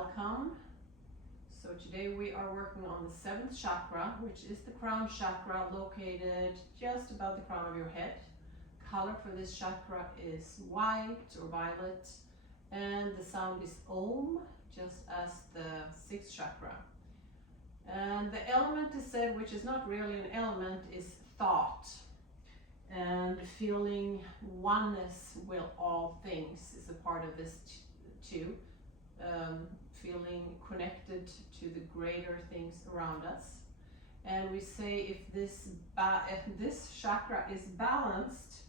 welcome. So today we are working on the 7th chakra, which is the crown chakra, located just above the crown of your head. Color for this chakra is white or violet, and the sound is Om, just as the 6th chakra. And the element is said, which is not really an element, is thought. And feeling oneness with all things is a part of this too. Feeling connected to the greater things around us. And we say if this chakra is balanced,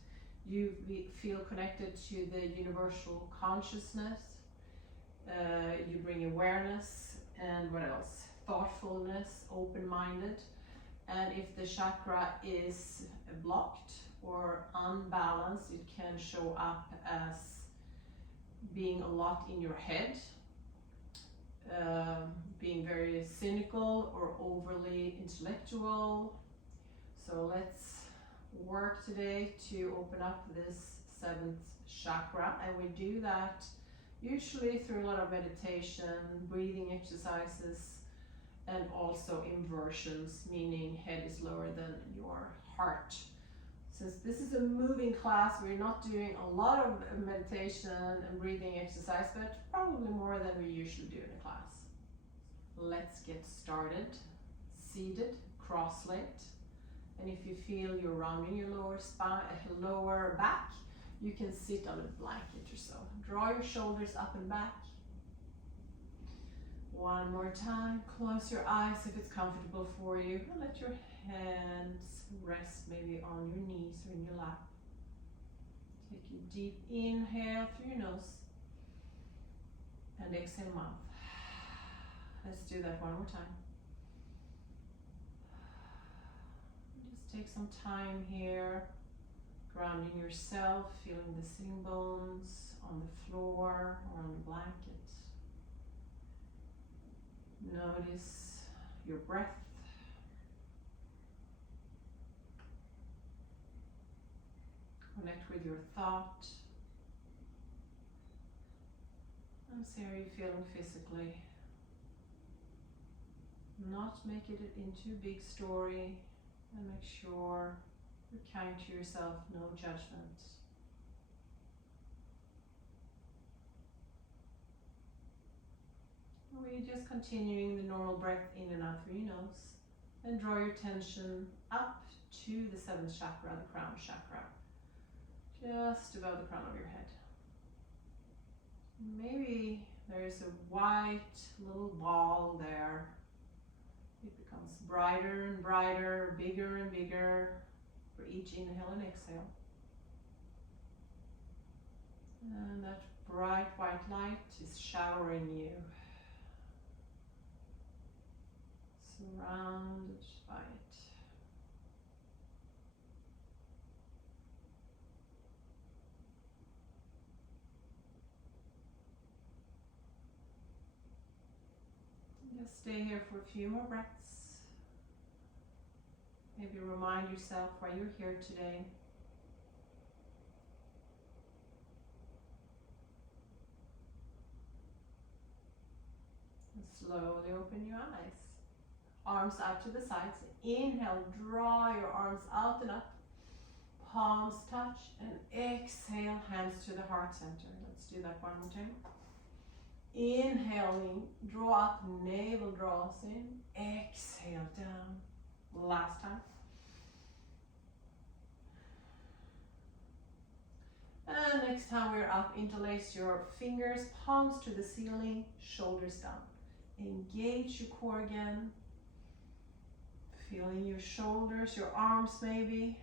you feel connected to the universal consciousness. You bring awareness, and what else? Thoughtfulness, open-minded. And if the chakra is blocked or unbalanced, it can show up as being a lot in your head, being very cynical or overly intellectual. So let's work today to open up this 7th chakra, and we do that usually through a lot of meditation, breathing exercises, and also inversions, meaning head is lower than your heart. Since this is a moving class, we're not doing a lot of meditation and breathing exercise, but probably more than we usually do in a class. Let's get started. Seated, cross-legged. And if you feel you're rounding your lower back, you can sit on a blanket or so. Draw your shoulders up and back. One more time, close your eyes if it's comfortable for you, and let your hands rest maybe on your knees or in your lap. Take a deep inhale through your nose and exhale mouth. Let's do that one more time. Just take some time here, grounding yourself, feeling the sitting bones on the floor or on the blanket. Notice your breath. Connect with your thought. And see how you're feeling physically. Not make it into a big story, and make sure you're kind to yourself, no judgment. We're just continuing the normal breath in and out through your nose, and draw your attention up to the 7th chakra, the crown chakra, just above the crown of your head. Maybe there's a white little ball there. It becomes brighter and brighter, bigger and bigger for each inhale and exhale. And that bright white light is showering you. Surrounded by it. Just stay here for a few more breaths. Maybe remind yourself why you're here today. And slowly open your eyes. Arms out to the sides. Inhale, draw your arms out and up. Palms touch, and exhale, hands to the heart center. Let's do that one more time. Inhaling, draw up, navel draws in. Exhale down. Last time. And next time we're up, interlace your fingers, palms to the ceiling, shoulders down. Engage your core again. Feeling your shoulders, your arms maybe.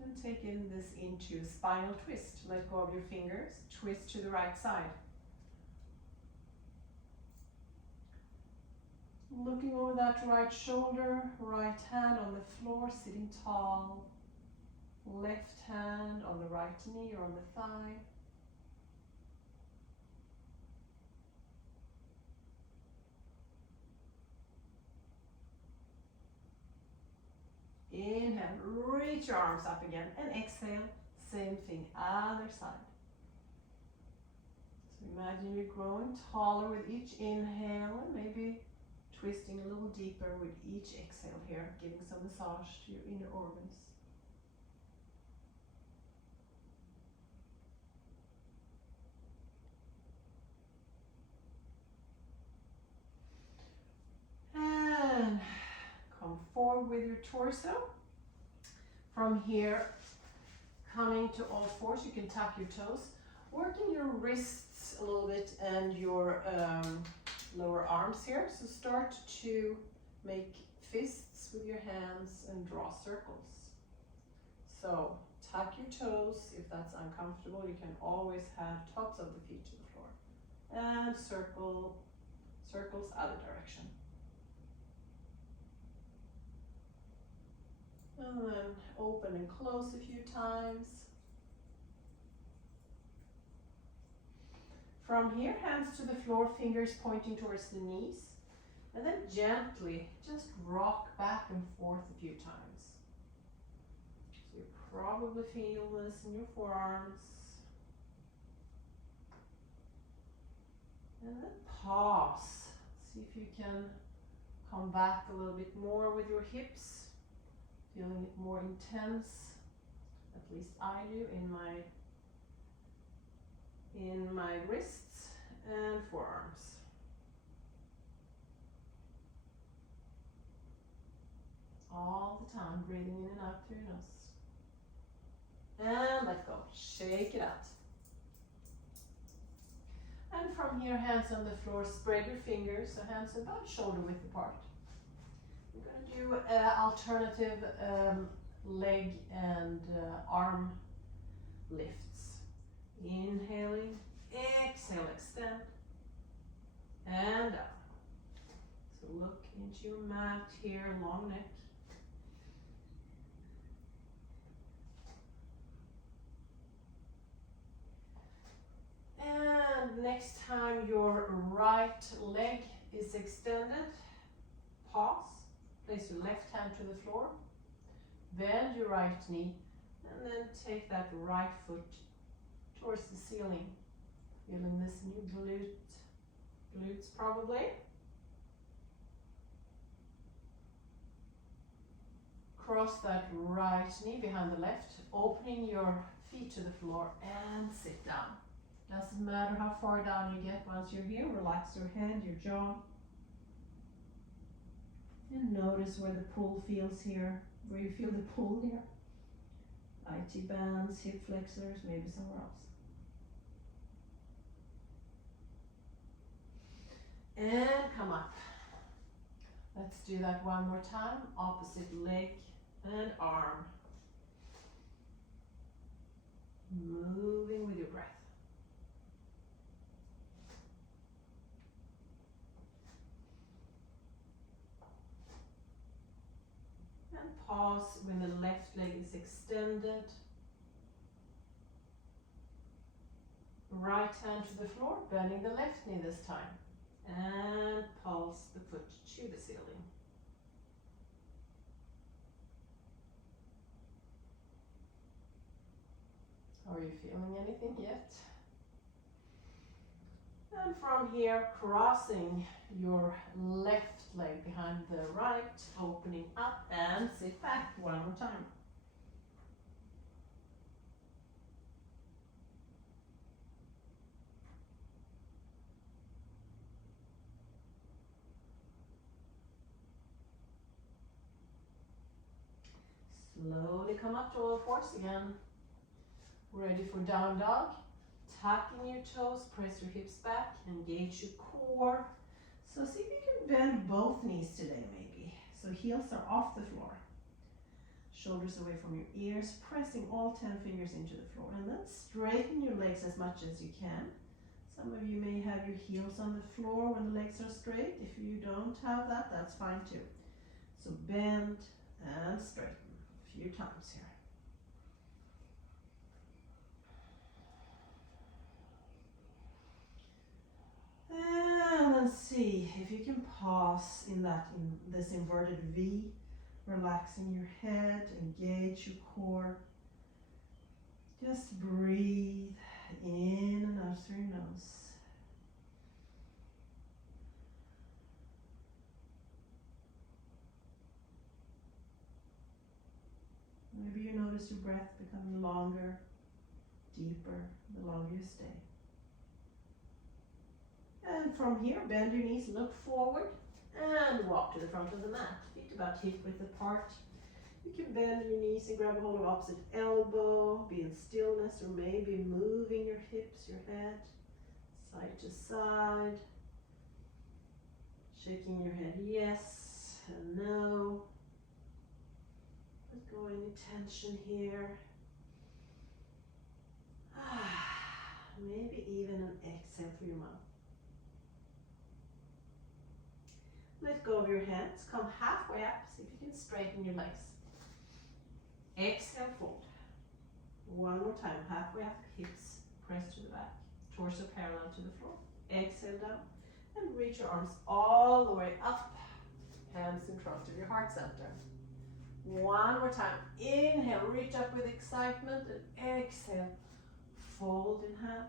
And take in this into spinal twist. Let go of your fingers, twist to the right side. Looking over that right shoulder, right hand on the floor, sitting tall. Left hand on the right knee or on the thigh. Inhale. Inhale, reach your arms up again, and exhale, same thing, other side. So imagine you're growing taller with each inhale and maybe twisting a little deeper with each exhale here, giving some massage to your inner organs. And come forward with your torso. From here, coming to all fours, you can tuck your toes, working your wrists a little bit and your lower arms here. So start to make fists with your hands and draw circles. So tuck your toes. If that's uncomfortable, you can always have tops of the feet to the floor. And circles other direction. And then open and close a few times. From here, hands to the floor, fingers pointing towards the knees. And then gently just rock back and forth a few times. So you probably feel this in your forearms. And then pause. See if you can come back a little bit more with your hips. Feeling it more intense, at least I do in my wrists and forearms. All the time, breathing in and out through your nose. And let go, shake it out. And from here, hands on the floor, spread your fingers, so hands about shoulder width apart. We're going to do alternative leg and arm lifts. Inhaling, exhale, extend, and up. So look into your mat here, long neck. And next time your right leg is extended, pause. Place your left hand to the floor, bend your right knee, and then take that right foot towards the ceiling. Feeling this in your glutes probably. Cross that right knee behind the left, opening your feet to the floor and sit down. Doesn't matter how far down you get once you're here, relax your head, your jaw. And notice where the pull feels here, where you feel the pull here. IT bands, hip flexors, maybe somewhere else. And come up. Let's do that one more time. Opposite leg and arm. Moving with your breath. And pause when the left leg is extended. Right hand to the floor, bending the left knee this time. And pulse the foot to the ceiling. Are you feeling anything yet? And from here, crossing your left leg behind the right, opening up and sit back one more time. Slowly come up to all fours again. Ready for down dog. Tucking your toes, press your hips back, engage your core. So see if you can bend both knees today maybe. So heels are off the floor. Shoulders away from your ears, pressing all 10 fingers into the floor. And then straighten your legs as much as you can. Some of you may have your heels on the floor when the legs are straight. If you don't have that, that's fine too. So bend and straighten a few times here. And then see if you can pause in this inverted V. Relaxing your head, engage your core. Just breathe in and out through your nose. Maybe you notice your breath becoming longer, deeper, the longer you stay. And from here, bend your knees, look forward, and walk to the front of the mat. Feet about hip width apart. You can bend your knees and grab a hold of opposite elbow, be in stillness, or maybe moving your hips, your head, side to side. Shaking your head yes and no. Let go any tension here. Maybe even an exhale through your mouth. Let go of your hands, come halfway up, see if you can straighten your legs. Exhale, fold. One more time, halfway up, hips press to the back, torso parallel to the floor. Exhale down, and reach your arms all the way up, hands in front of your heart center. One more time, inhale, reach up with excitement, and exhale, fold in half.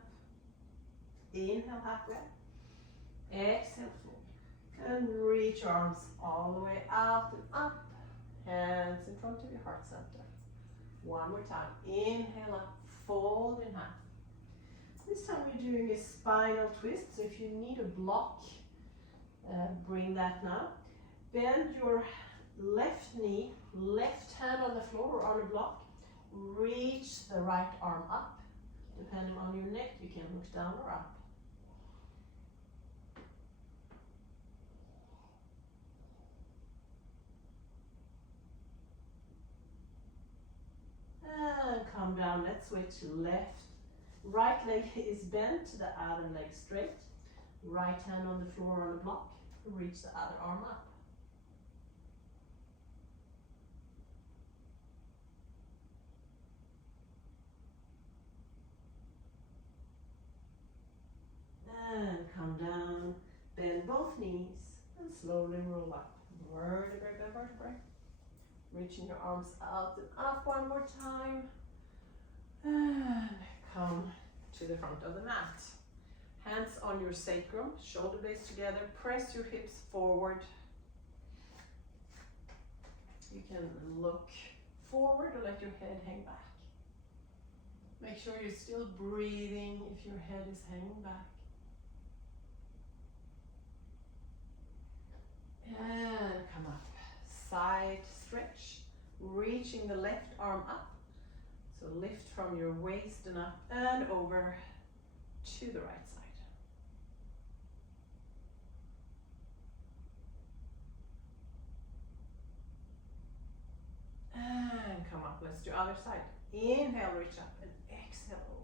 Inhale, halfway up, exhale, fold. And reach your arms all the way out and up, hands in front of your heart center. One more time, inhale up, fold in half. This time we're doing a spinal twist, so if you need a block, bring that now. Bend your left knee, left hand on the floor or on a block. Reach the right arm up. Depending on your neck, you can look down or up. And come down, let's switch left. Right leg is bent, the other leg straight. Right hand on the floor on the block. Reach the other arm up. And come down, bend both knees, and slowly roll up. Vertebrae by vertebrae. Reaching your arms out and up one more time. And come to the front of the mat. Hands on your sacrum, shoulder blades together. Press your hips forward. You can look forward or let your head hang back. Make sure you're still breathing if your head is hanging back. And come up. Side stretch, reaching the left arm up. So lift from your waist and up and over to the right side. And come up, let's do other side. Inhale, reach up, and exhale over.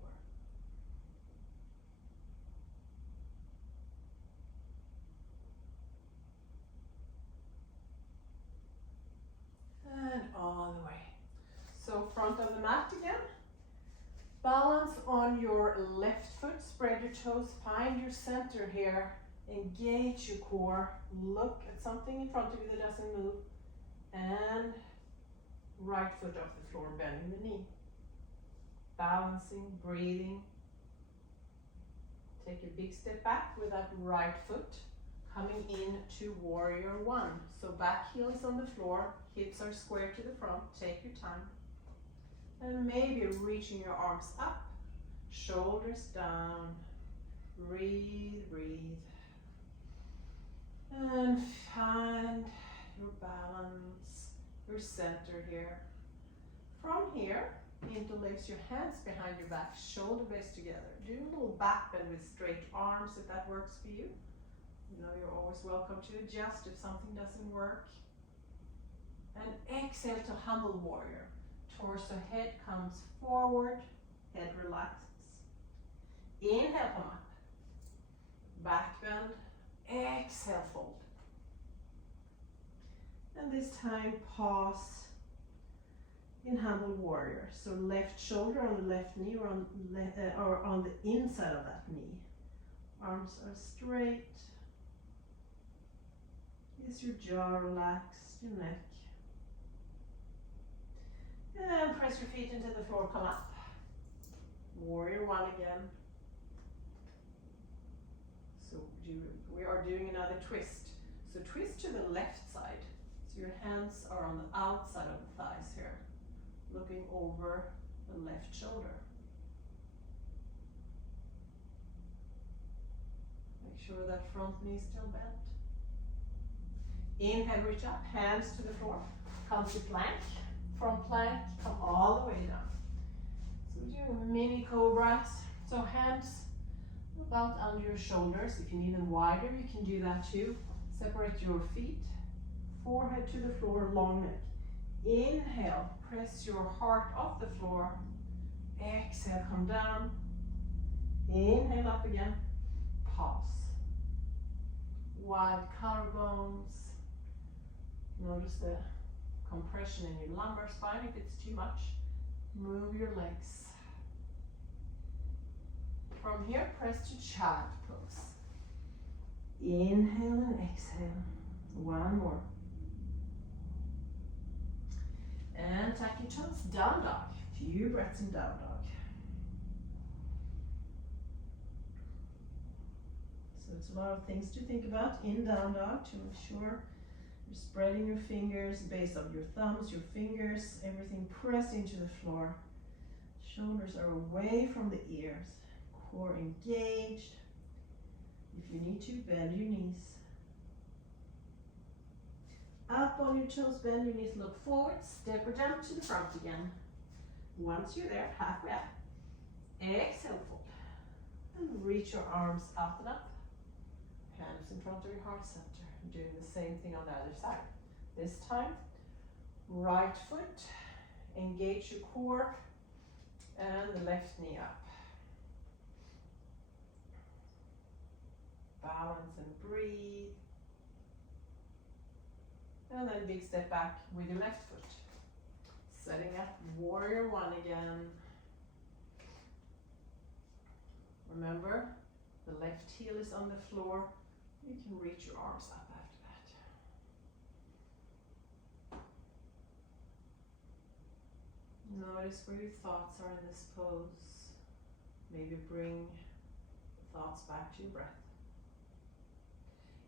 And all the way. So front of the mat again. Balance on your left foot, spread your toes, find your center here. Engage your core, look at something in front of you that doesn't move. And right foot off the floor, bending the knee. Balancing, breathing. Take a big step back with that right foot. Coming into warrior one. So back heel is on the floor, hips are square to the front, take your time. And maybe reaching your arms up, shoulders down. Breathe, breathe. And find your balance, your center here. From here, interlace your hands behind your back, shoulder blades together. Do a little back bend with straight arms if that works for you. You know, you're always welcome to adjust if something doesn't work. And exhale to humble warrior. Torso, head comes forward, head relaxes. Inhale, come up. Back bend, exhale, fold. And this time, pause in humble warrior. So left shoulder on the left knee or on the inside of that knee. Arms are straight. Is your jaw relaxed, your neck? And then press your feet into the floor, come up. Warrior one again. So we are doing another twist. So twist to the left side. So your hands are on the outside of the thighs here, looking over the left shoulder. Make sure that front knee is still bent. Inhale, reach up, hands to the floor. Come to plank. From plank, come all the way down. So we're doing mini cobras. So hands about under your shoulders. If you need them wider, you can do that too. Separate your feet. Forehead to the floor, long neck. Inhale, press your heart off the floor. Exhale, come down. Inhale, up again. Pause. Wide collarbones. Notice the compression in your lumbar spine if it's too much. Move your legs. From here, press to child pose. Inhale and exhale. One more. And tuck your toes, down dog. Few breaths in down dog. So it's a lot of things to think about in down dog to ensure you're spreading your fingers, base of your thumbs, your fingers, everything pressed into the floor. Shoulders are away from the ears. Core engaged. If you need to, bend your knees. Up on your toes, bend your knees, look forward, step or jump to the front again. Once you're there, halfway up. Exhale, fold. And reach your arms out and up. Hands in front of your heart center. Doing the same thing on the other side. This time, right foot, engage your core, and the left knee up. Balance and breathe. And then big step back with your left foot. Setting up warrior one again. Remember, the left heel is on the floor. You can reach your arms up after that. Notice where your thoughts are in this pose. Maybe bring the thoughts back to your breath.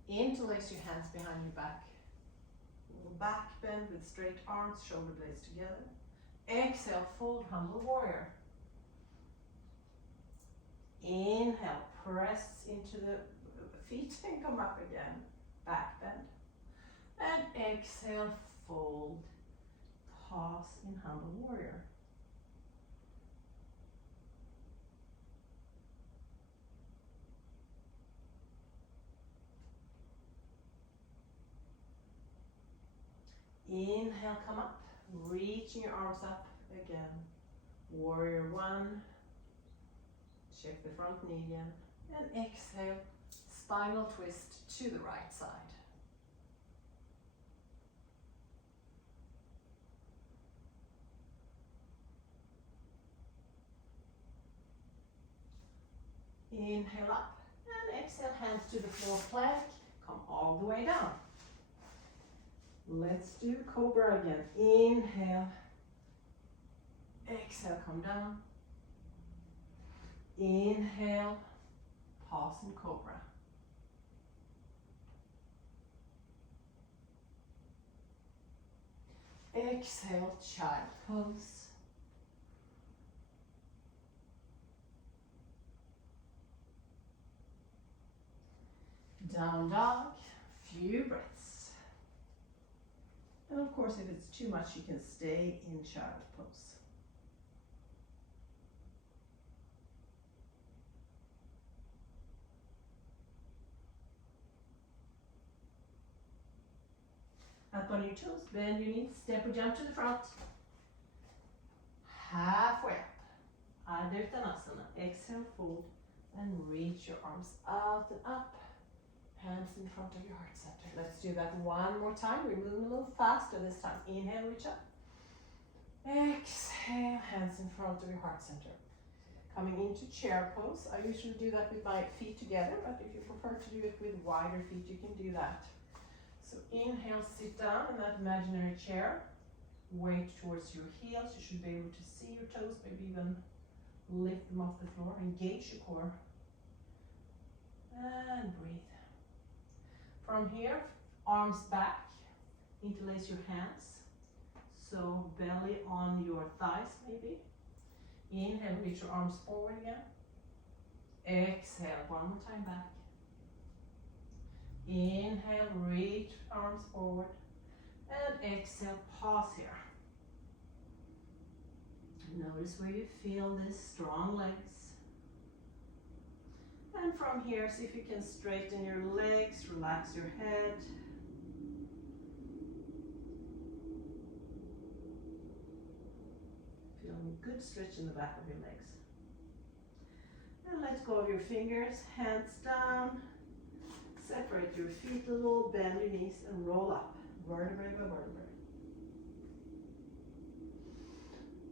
Interlace your hands behind your back. Back bend with straight arms, shoulder blades together. Exhale, fold, humble warrior. Inhale, press into the feet and come up again. Back bend. And exhale, fold. Pause in humble warrior. Inhale, come up, reaching your arms up again. Warrior one. Check the front knee again. And exhale, spinal twist to the right side. Inhale up and exhale, hands to the floor, plank. Come all the way down. Let's do cobra again. Inhale. Exhale, come down. Inhale. Pause in cobra. Exhale, child pose. Down dog. Few breaths. And of course, if it's too much, you can stay in child pose. Up on your toes, bend your knees, step or jump to the front. Halfway up. Adho Uttanasana. Exhale, fold, and reach your arms out and up. Hands in front of your heart center. Let's do that one more time. We're moving a little faster this time. Inhale, reach up. Exhale, hands in front of your heart center. Coming into chair pose. I usually do that with my feet together, but if you prefer to do it with wider feet, you can do that. So inhale, sit down in that imaginary chair. weight towards your heels. You should be able to see your toes, maybe even lift them off the floor. Engage your core. And breathe. From here, arms back, interlace your hands. So belly on your thighs maybe. Inhale, reach your arms forward again. Exhale, one more time back. Inhale, reach arms forward. And exhale, pause here. Notice where you feel this strong legs. And from here, see if you can straighten your legs, relax your head. Feeling a good stretch in the back of your legs. And let go of your fingers, hands down. Separate your feet a little, bend your knees and roll up, vertebrae by vertebrae.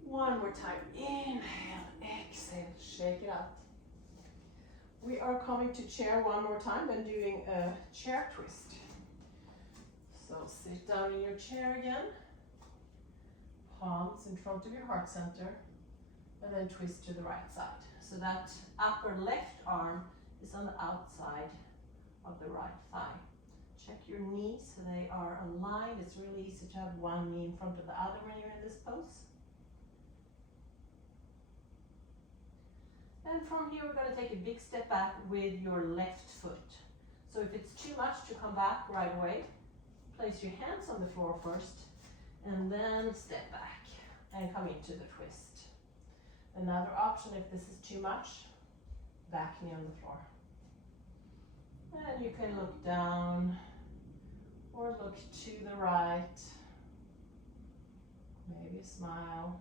One more time, inhale, exhale, shake it out. We are coming to chair one more time, then doing a chair twist. So sit down in your chair again, palms in front of your heart center, and then twist to the right side. So that upper left arm is on the outside of the right thigh. Check your knees so they are aligned. It's really easy to have one knee in front of the other when you're in this pose. And from here, we're going to take a big step back with your left foot. So if it's too much to come back right away, place your hands on the floor first, and then step back and come into the twist. Another option, if this is too much, back knee on the floor. And you can look down or look to the right. Maybe smile.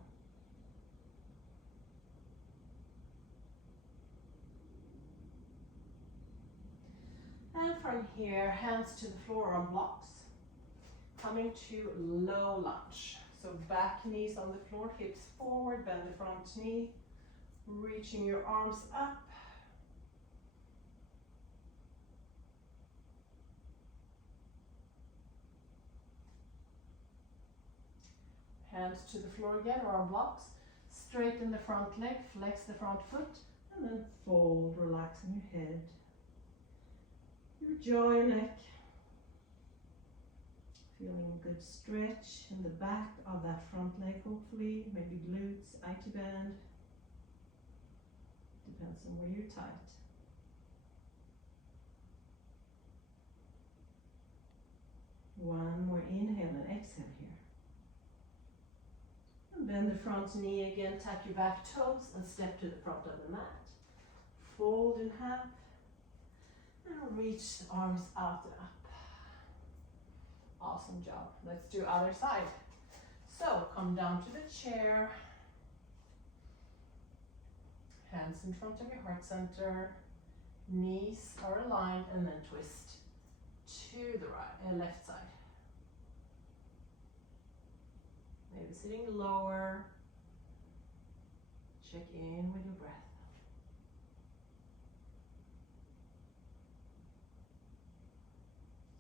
And from here, hands to the floor on blocks. Coming to low lunge. So back knees on the floor, hips forward, bend the front knee. Reaching your arms up. Hands to the floor again or on blocks. Straighten the front leg, flex the front foot, and then fold, relaxing your head. Your jaw and neck. Feeling a good stretch in the back of that front leg, hopefully. Maybe glutes, IT band. Depends on where you're tight. One more inhale and exhale here. And bend the front knee again, tap your back toes and step to the front of the mat. Fold in half. And reach the arms out and up. Awesome job. Let's do other side. So come down to the chair. Hands in front of your heart center. Knees are aligned and then twist to the right, left side. Maybe sitting lower. Check in with your breath.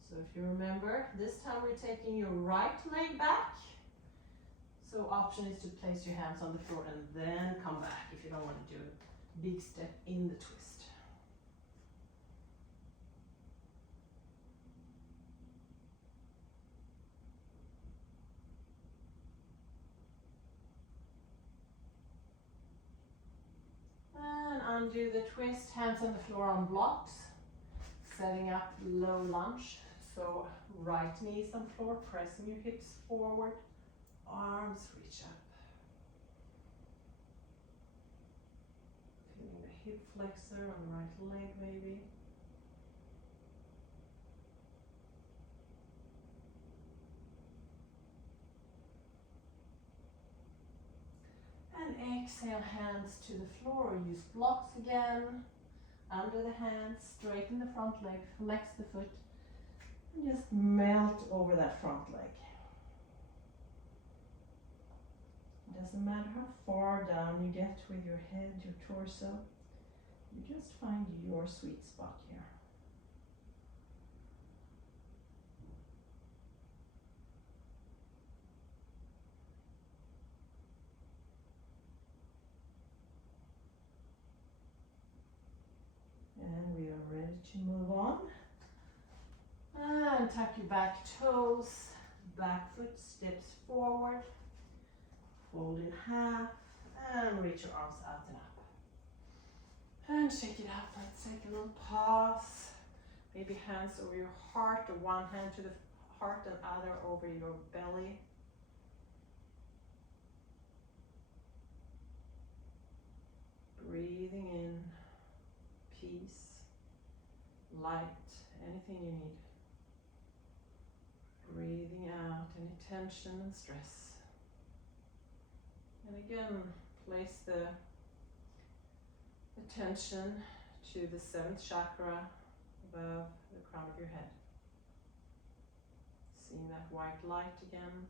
So if you remember, this time we're taking your right leg back. So option is to place your hands on the floor and then come back if you don't want to do a big step in the twist. And undo the twist, hands on the floor on blocks, setting up low lunge. So right knees on floor, pressing your hips forward, arms reach up. Feeling the hip flexor on the right leg maybe. And exhale, hands to the floor. Use blocks again. Under the hands, straighten the front leg, flex the foot. And just melt over that front leg. It doesn't matter how far down you get with your head, your torso. You just find your sweet spot here. ready to move on. And tuck your back toes, back foot steps forward, fold in half, and reach your arms out and up. And shake it up. Let's take a little pause. Maybe hands over your heart, or one hand to the heart and other over your belly. Breathing in peace, light, anything you need. Breathing out any tension and stress. And again, place the attention to the 7th chakra above the crown of your head. Seeing that white light again.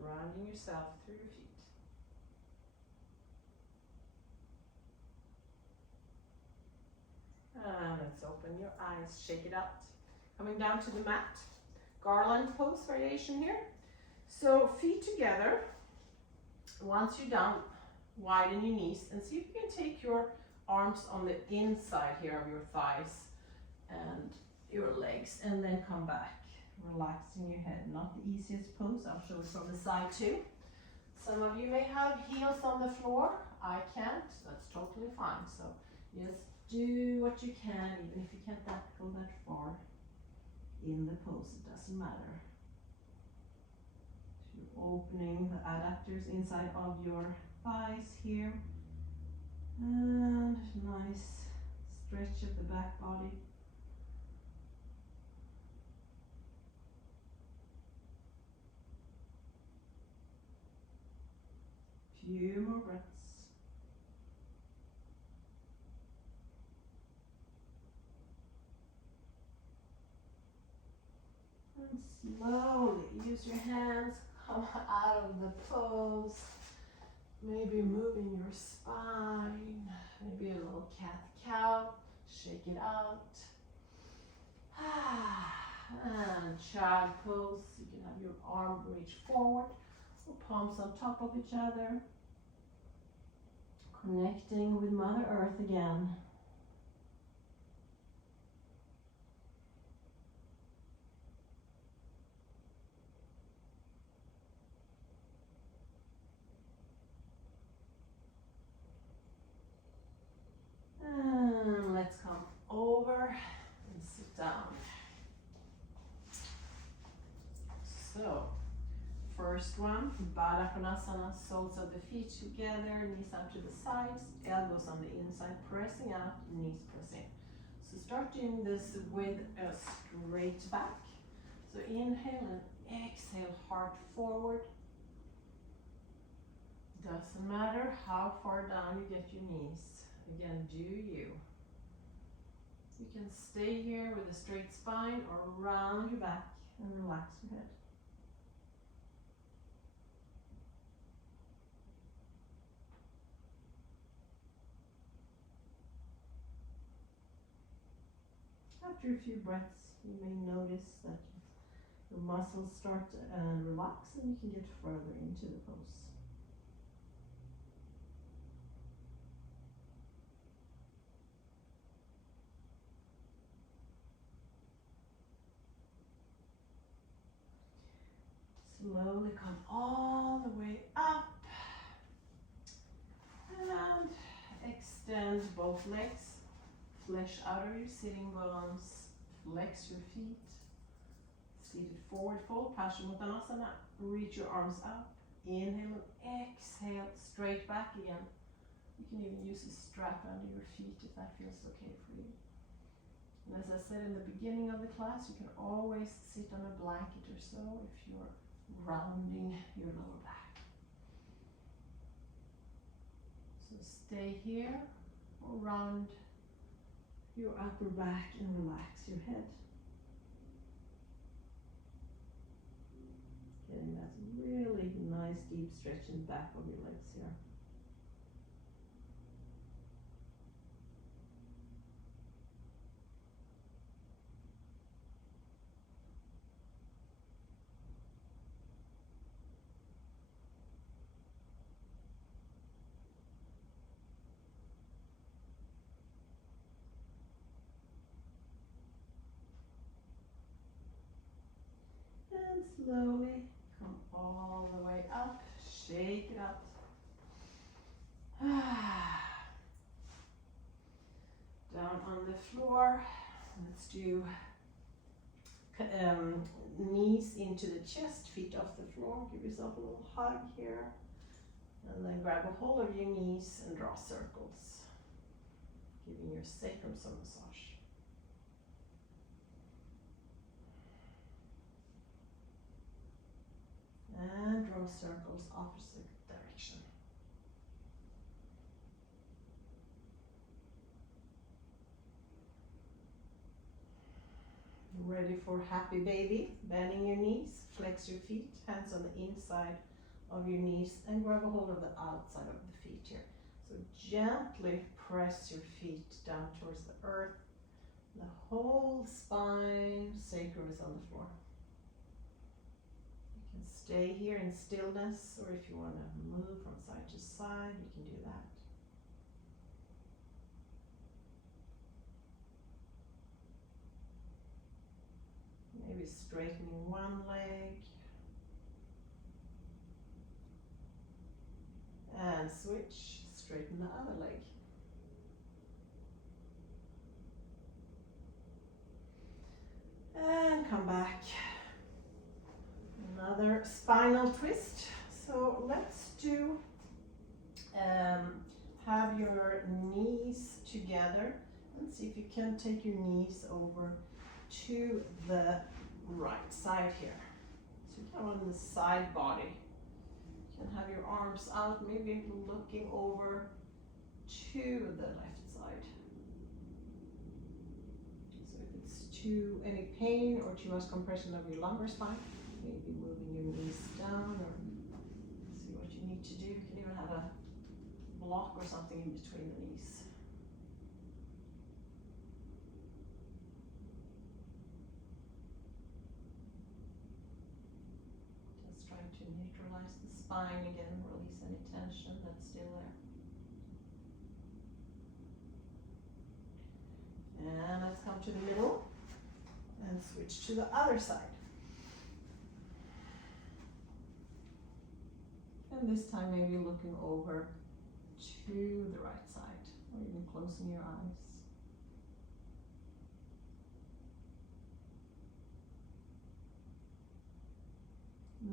Grounding yourself through your feet. And let's open your eyes, shake it out. Coming down to the mat, garland pose variation here. So feet together. Once you're done, widen your knees and see if you can take your arms on the inside here of your thighs and your legs, and then come back. Relaxing your head, not the easiest pose. I'll show it from the side too. Some of you may have heels on the floor. I can't, that's totally fine. So just do what you can, even if you can't go that far in the pose, it doesn't matter. So you're opening the adductors inside of your thighs here. And nice stretch of the back body. Few more breaths. And slowly use your hands, come out of the pose. Maybe moving your spine, maybe a little cat-cow, shake it out. And child pose, you can have your arm reach forward, or palms on top of each other. Connecting with Mother Earth again. And let's come over and sit down. So, first one, Baddha Konasana, soles of the feet together, knees up to the sides, elbows on the inside, pressing out, knees pressing. So start doing this with a straight back. So inhale and exhale, heart forward. Doesn't matter how far down you get your knees. Again, do you. You can stay here with a straight spine or round your back and relax your head. After a few breaths, you may notice that your muscles start to relax, and you can get further into the pose. Slowly come all the way up and extend both legs. Flesh out of your sitting bones, flex your feet, seated forward fold, Paschimottanasana, reach your arms up, inhale and exhale, straight back again. You can even use a strap under your feet if that feels okay for you. And as I said in the beginning of the class, you can always sit on a blanket or so if you're rounding your lower back. So stay here or round your upper back and relax your head. Getting that really nice deep stretch in the back of your legs here. slowly come all the way up, shake it up. Down on the floor. Let's do knees into the chest, feet off the floor. Give yourself a little hug here. And then grab a hold of your knees and draw circles, giving your sacrum some massage. And draw circles opposite direction. Ready for happy baby. Bending your knees, flex your feet, hands on the inside of your knees, and grab a hold of the outside of the feet here. So gently press your feet down towards the earth. The whole spine, sacrum is on the floor. You can stay here in stillness, or if you want to move from side to side, you can do that. Maybe straightening one leg. And switch, straighten the other leg. And come back. Another spinal twist. So let's do, have your knees together and see if you can take your knees over to the right side here. So you come on the side body. You can have your arms out, maybe looking over to the left side. So if it's any pain or too much compression of your lumbar spine, maybe moving your knees down or see what you need to do. You can even have a block or something in between the knees. To neutralize the spine again, release any tension that's still there. And let's come to the middle and switch to the other side. And this time maybe looking over to the right side, or even closing your eyes.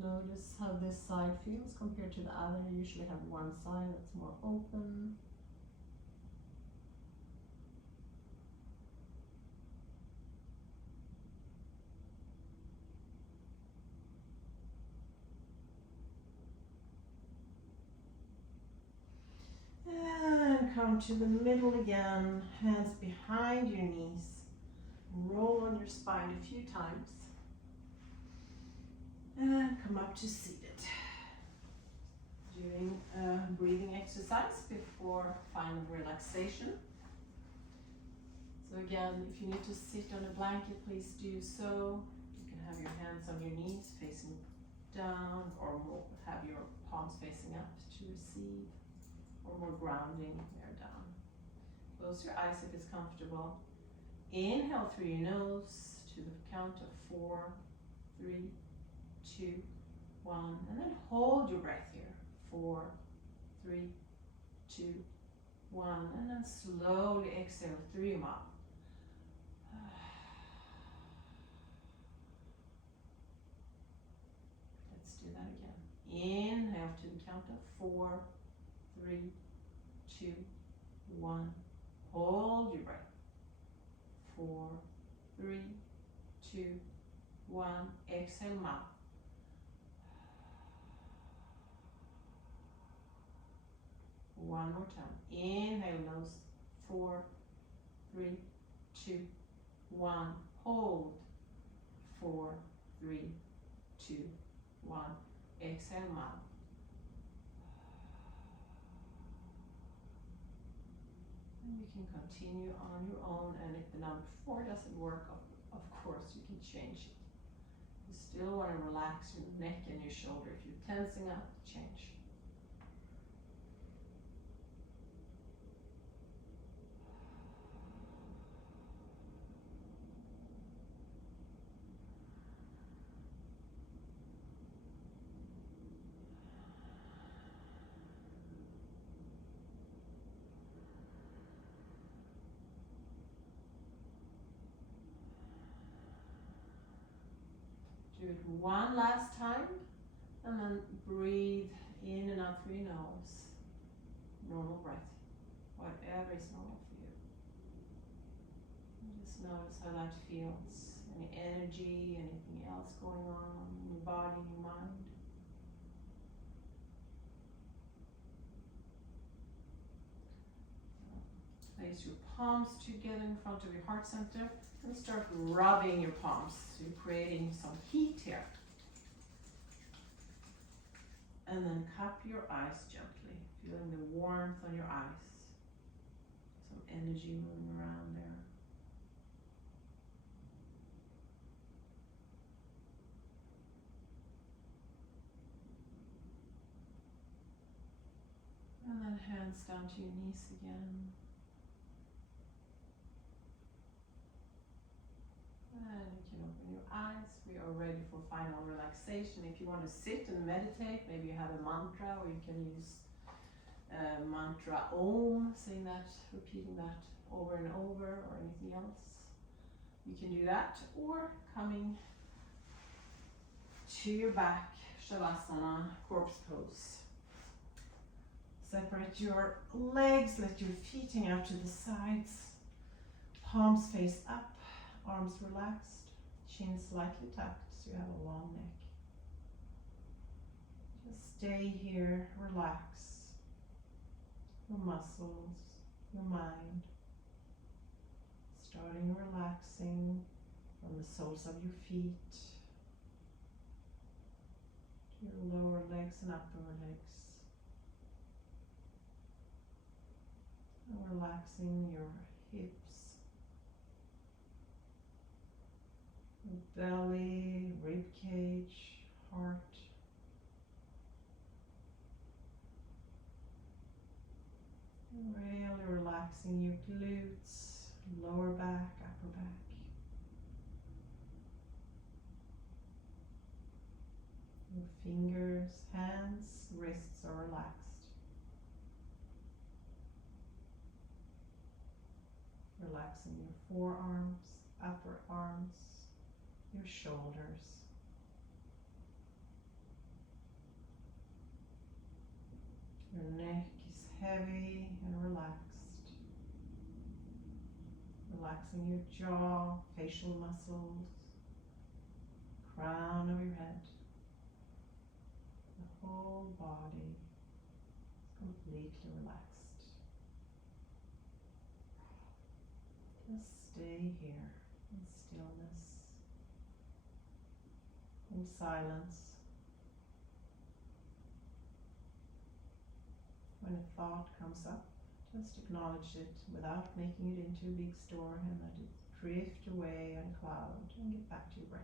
Notice how this side feels compared to the other. You usually have one side that's more open. And come to the middle again, hands behind your knees. Roll on your spine a few times. And come up to seated. Doing a breathing exercise before final relaxation. So again, if you need to sit on a blanket, please do so. You can have your hands on your knees facing down, or have your palms facing up to receive, or more grounding there down. Close your eyes if it's comfortable. Inhale through your nose to the count of 4, 3, 2, 1, and then hold your breath here. 4, 3, 2, 1, and then slowly exhale through your mouth. Let's do that again. Inhale to the count of 4, 3, 2, 1. Hold your breath. 4, 3, 2, 1. Exhale, mouth. One more time. Inhale, nose. 4, 3, 2, 1. Hold. 4, 3, 2, 1. Exhale, mouth. And you can continue on your own, and if the number 4 doesn't work, of course you can change it. You still want to relax your neck and your shoulder. If you're tensing up, change. one last time, and then breathe in and out through your nose. Normal breath, whatever is normal for you. Just notice how that feels. Any energy, anything else going on in your body, in your mind. Place your palms together in front of your heart center and start rubbing your palms. So you're creating some heat here. And then cup your eyes gently, feeling the warmth on your eyes. Some energy moving around there. And then hands down to your knees again. And you can open your eyes. We are ready for final relaxation. If you want to sit and meditate, maybe you have a mantra, or you can use mantra Om, saying that, repeating that over and over, or anything else. You can do that, or coming to your back, Shavasana, corpse pose. Separate your legs, let your feet hang out to the sides, palms face up, arms relaxed, chin slightly tucked so you have a long neck. Just stay here, relax your muscles, your mind, starting relaxing from the soles of your feet to your lower legs and upper legs. And relaxing your hips, your belly, rib cage, heart. And really relaxing your glutes, lower back, upper back. Your fingers, hands, wrists are relaxed. Relaxing your forearms, upper arms, your shoulders. Your neck is heavy and relaxed. Relaxing your jaw, facial muscles, crown of your head. The whole body is completely relaxed. Just stay here in stillness, in silence. When a thought comes up, just acknowledge it without making it into a big storm, and let it drift away on a cloud and get back to your breath.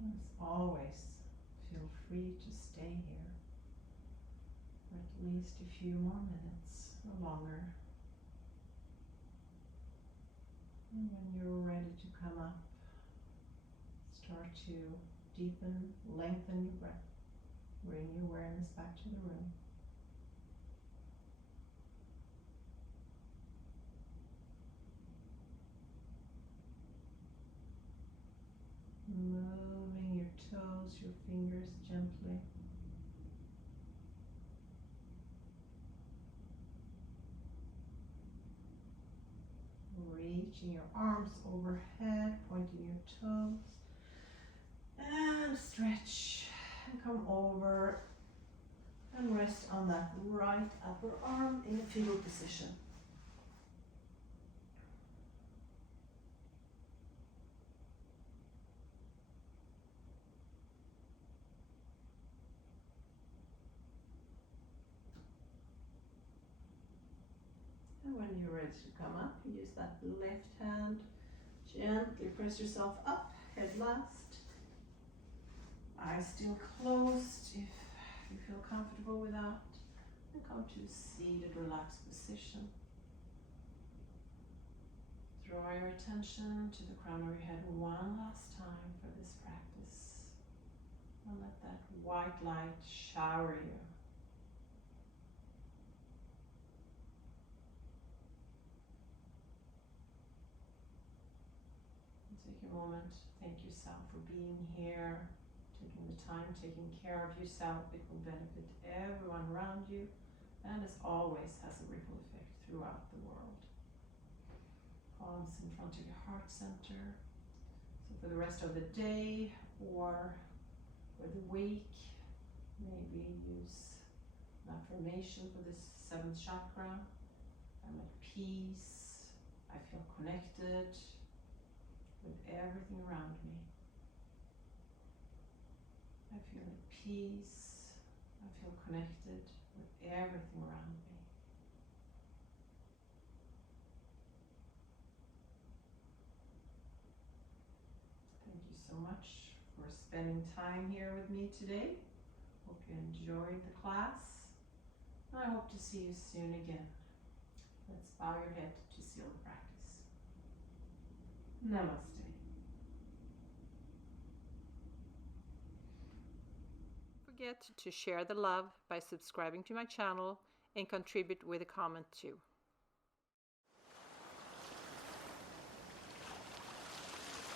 As always, feel free to stay here for at least a few more minutes or longer. And when you're ready to come up, start to deepen, lengthen your breath. Bring your awareness back to the room. Moving your toes, your fingers gently. Reaching your arms overhead, pointing your toes. And stretch and come over And rest on that right upper arm in a fetal position. And when you're ready to come up, use that left hand. Gently press yourself up, head last. Eyes still closed if you feel comfortable with that. And come to a seated, relaxed position. Draw your attention to the crown of your head one last time for this practice. And let that white light shower you. Take a moment, thank yourself for being here, taking the time, taking care of yourself. It will benefit everyone around you, and as always has a ripple effect throughout the world. Palms in front of your heart center. So for the rest of the day or for the week, maybe use an affirmation for this 7th chakra. I'm at peace, I feel connected with everything around me. I feel at peace. I feel connected with everything around me. Thank you so much for spending time here with me today. Hope you enjoyed the class. I hope to see you soon again. Let's bow your head to seal the practice. Namaste. Don't forget to share the love by subscribing to my channel and contribute with a comment too.